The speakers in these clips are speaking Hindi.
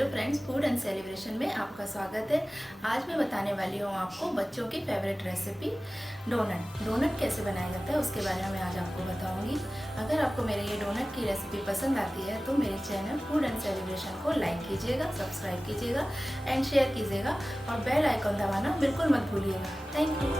Hello friends, food and celebration में आपका स्वागत है। आज मैं बताने वाली हूँ आपको बच्चों की फेवरेट रेसिपी डोनट कैसे बनाया जाता है उसके बारे में मैं आज आपको बताऊंगी। अगर आपको मेरे ये डोनट की रेसिपी पसंद आती है तो मेरे चैनल फूड एंड सेलिब्रेशन को लाइक कीजिएगा, सब्सक्राइब कीजिएगा एंड शेयर कीजिएगा और बेल आइकन दबाना बिल्कुल मत भूलिएगा। Thank you.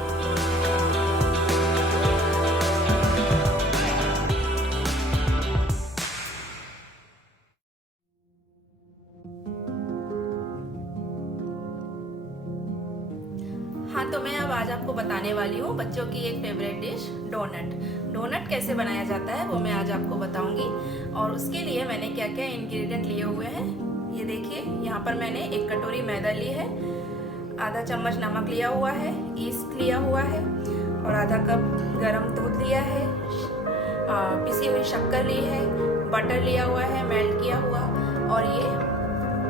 हाँ, तो मैं अब आज आपको बताने वाली हूँ बच्चों की एक फेवरेट डिश डोनट कैसे बनाया जाता है वो मैं आज आपको बताऊंगी। और उसके लिए मैंने क्या क्या इंग्रेडिएंट लिए हुए हैं ये देखिए। यहाँ पर मैंने 1 कटोरी मैदा ली है, आधा चम्मच नमक लिया हुआ है, ईस्ट लिया हुआ है और आधा कप गरम दूध लिया है, पिसी हुई शक्कर ली है, बटर लिया हुआ है मेल्ट किया हुआ और ये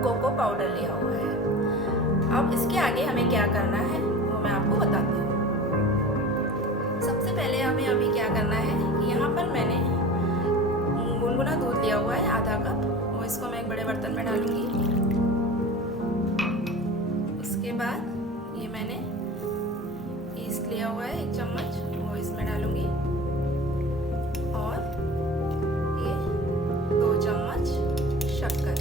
कोको पाउडर लिया हुआ है। अब इसके आगे हमें क्या करना है मैं आपको बताती हूँ। सबसे पहले हमें अभी क्या करना है कि यहाँ पर मैंने गुनगुना दूध लिया हुआ है आधा कप, वो इसको मैं एक बड़े बर्तन में डालूंगी। उसके बाद ये मैंने ईस्ट लिया हुआ है 1 चम्मच, वो इसमें डालूंगी और ये 2 चम्मच शक्कर।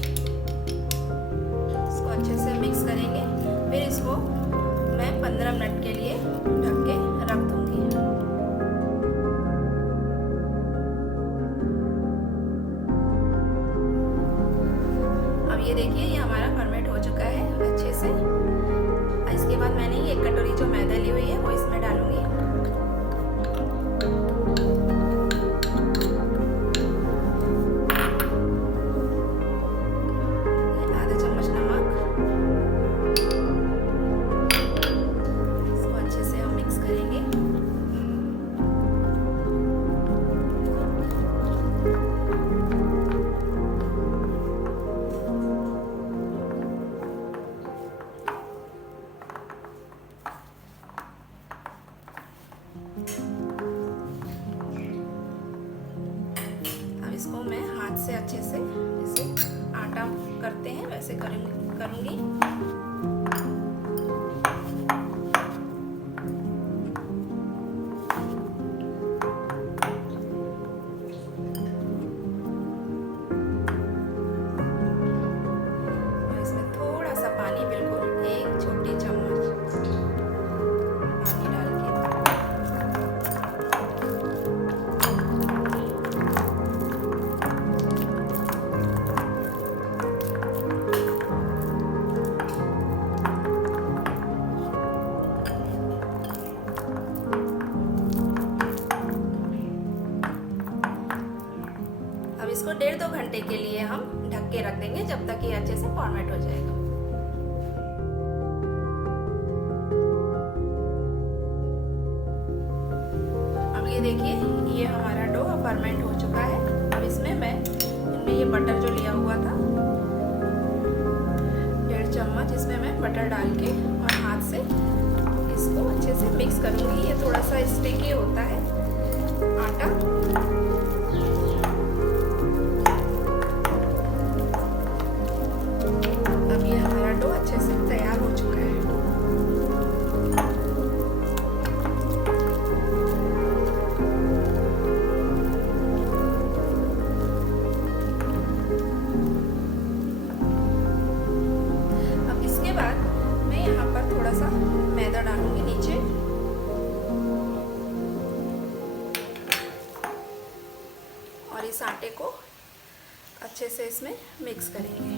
इसको अच्छे से मिक्स करेंगे, फिर इसको मैं 15 मिनट के लिए ढक के रख दूंगी। अब ये देखिए ये हमारा फर्मेंट हो चुका है अच्छे से। इसके बाद मैंने ये 1 कटोरी जो मैदा ली हुई है वो इसमें डालूंगी। अब इसको मैं हाथ से अच्छे से जैसे आटा करते हैं वैसे करूंगी। और इसमें थोड़ा सा पानी, बिल्कुल 1 छोटी चम्मच पानी डाल के इसको 1.5-2 घंटे के लिए हम ढक के रख देंगे जब तक ये अच्छे से फॉर्मेट हो जाएगा। अब ये देखिए ये हमारा डो फॉर्मेट हो चुका है। अब इसमें इनमें ये बटर जो लिया हुआ था 1.5 चम्मच इसमें मैं बटर डाल के और हाथ से इसको अच्छे से मिक्स करूंगी। ये थोड़ा सा स्टिकी होता है आटा। अच्छे से तैयार हो चुका है। अब इसके बाद मैं यहाँ पर थोड़ा सा मैदा डालूंगी नीचे और इस आटे को अच्छे से इसमें मिक्स करेंगे।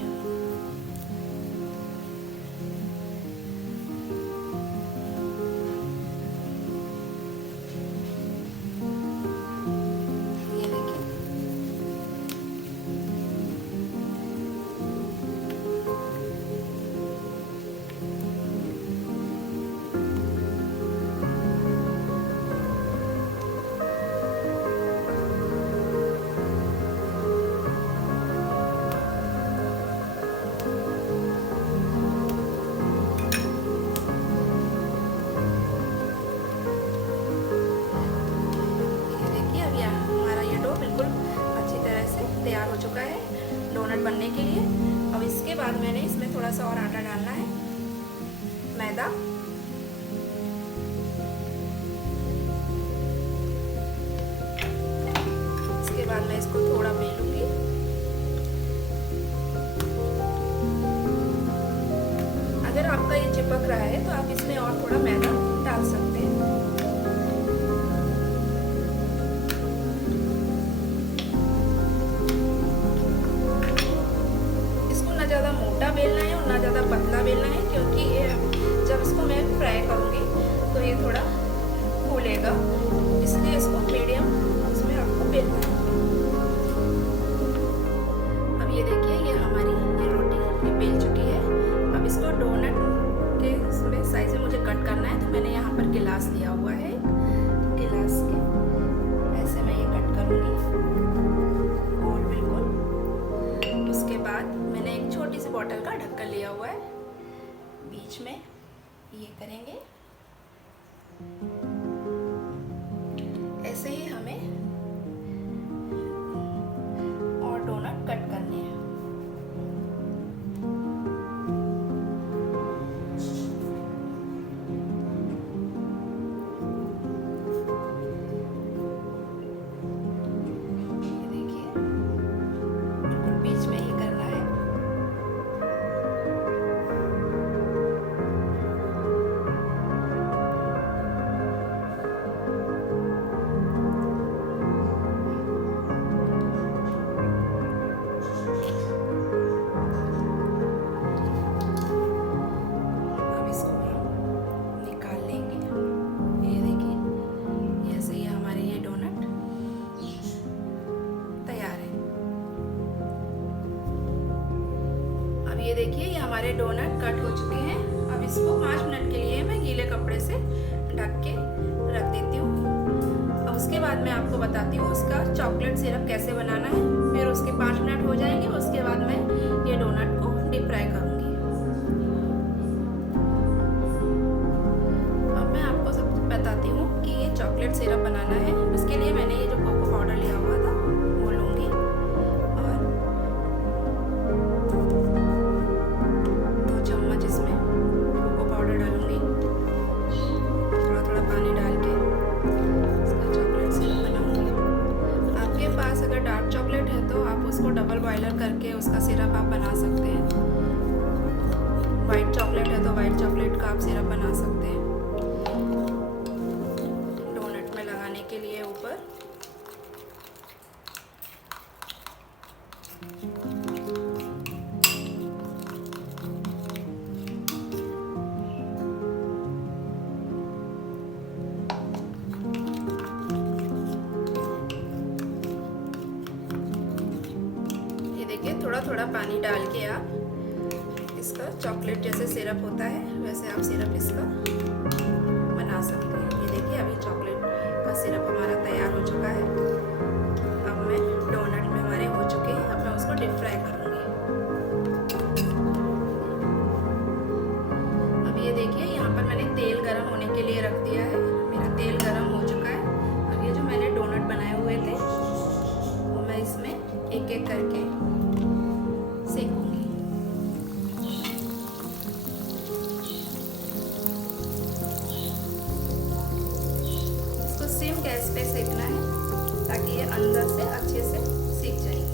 तैयार हो चुका है डोनट बनने के लिए। अब इसके बाद बाद मैंने इसमें थोड़ा सा और आटा डालना है, मैदा। इसके बाद मैं इसको थोड़ा बेलूंगी। अगर आपका ये चिपक रहा है तो आप इसमें और थोड़ा मैदा डाल सकते हैं। इसको ना ज़्यादा मोटा बेलना है और ना ज़्यादा पतला बेलना है, क्योंकि जब इसको मैं फ्राई करूँगी तो ये थोड़ा फूलेगा, इसलिए इसको मीडियम उसमें आपको बेलना है। अब ये देखिए, ये हमारी ये रोटी ये बेल चुकी है। अब इसको डोनट के साइज में मुझे कट करना है, तो मैंने यहाँ पर गिलास लिया हुआ है, गिलास के ऐसे मैं ये कट करूँगी गोल बिल्कुल। उसके बाद मैंने एक छोटी सी बॉटल का ढक्कन लिया हुआ है, बीच में ये करेंगे। ऐसे ही हमें और डोनट कट करने हैं। ये देखिए, बिल्कुल बीच में ही करना है। ये देखिए, ये हमारे डोनट कट हो चुके हैं। अब इसको 5 मिनट के लिए मैं गीले कपड़े से ढक के रख देती हूँ। अब उसके बाद मैं आपको बताती हूँ उसका चॉकलेट सिरप कैसे बनाना है। फिर उसके 5 मिनट हो जाएंगे, उसके बाद मैं ये डोनट को डीप फ्राई करूँगी। अब मैं आपको सब बताती हूँ कि ये चॉकलेट सिरप बनाना है। उसके लिए मैंने ये जो कोको पाउडर लिया हुआ था वो लूँगी और 2 चम्मच इसमें कोको पाउडर डालूंगी। थोड़ा थोड़ा पानी डाल के इसका चॉकलेट सिरप बनाऊंगी। आपके पास अगर डार्क चॉकलेट है तो आप उसको डबल बॉयलर करके उसका सिरप आप बना सकते हैं। वाइट चॉकलेट है तो वाइट चॉकलेट का आप सिरप बना सकते हैं डोनट में लगाने के लिए ऊपर। थोड़ा थोड़ा पानी डाल के आप इसका चॉकलेट जैसे सिरप होता है वैसे आप सिरप इसका बना सकते हैं। ये देखिए, अभी चॉकलेट का सिरप हमारा तैयार हो चुका है। अब मैं डोनट में हमारे हो चुके हैं, अब मैं उसको डीप फ्राई करूँगी। अब ये देखिए, यहाँ पर मैंने तेल गरम होने के लिए रख दिया है। मेरा तेल गरम हो चुका है। अब ये जो मैंने डोनट बनाए हुए थे वो मैं इसमें एक एक करके सेकूंगी। इसको सिम गैस पे सेकना है ताकि ये अंदर से अच्छे से सीख जाएंगे।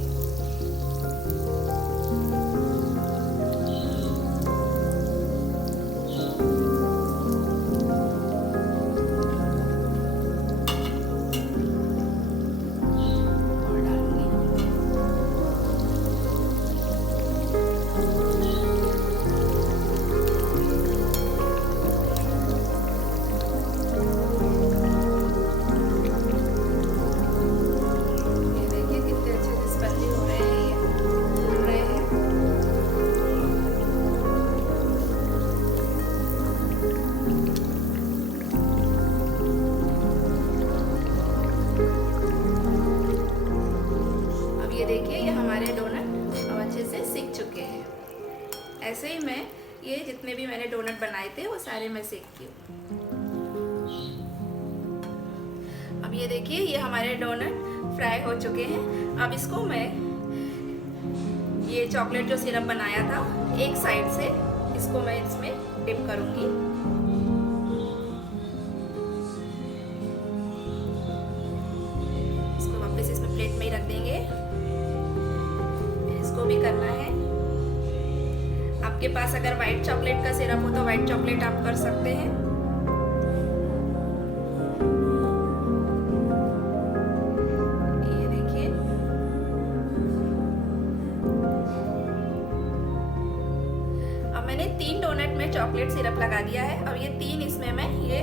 देखिए, ये हमारे डोनट अब अच्छे से सीख चुके हैं। ऐसे ही मैं ये जितने भी मैंने डोनट बनाए थे वो सारे मैं सीखती हूँ। अब ये देखिए, ये हमारे डोनट फ्राई हो चुके हैं। अब इसको मैं ये चॉकलेट जो सिरप बनाया था एक साइड से, इसको मैं इसमें डिप करूंगी। इसको वापस इसमें प्लेट में ही रख देंगे। इसको भी करना है। आपके पास अगर व्हाइट चॉकलेट का सिरप हो तो व्हाइट चॉकलेट आप कर सकते हैं। ये देखिए, अब मैंने 3 डोनट में चॉकलेट सिरप लगा दिया है। अब ये 3 इसमें मैं ये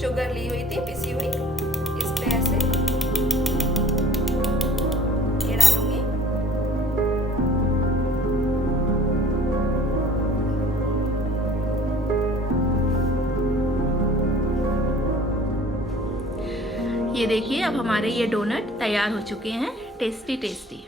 शुगर ली हुई थी पिसी हुई, इस पे ऐसे ये डालूंगी। ये देखिए, अब हमारे ये डोनट तैयार हो चुके हैं, टेस्टी टेस्टी।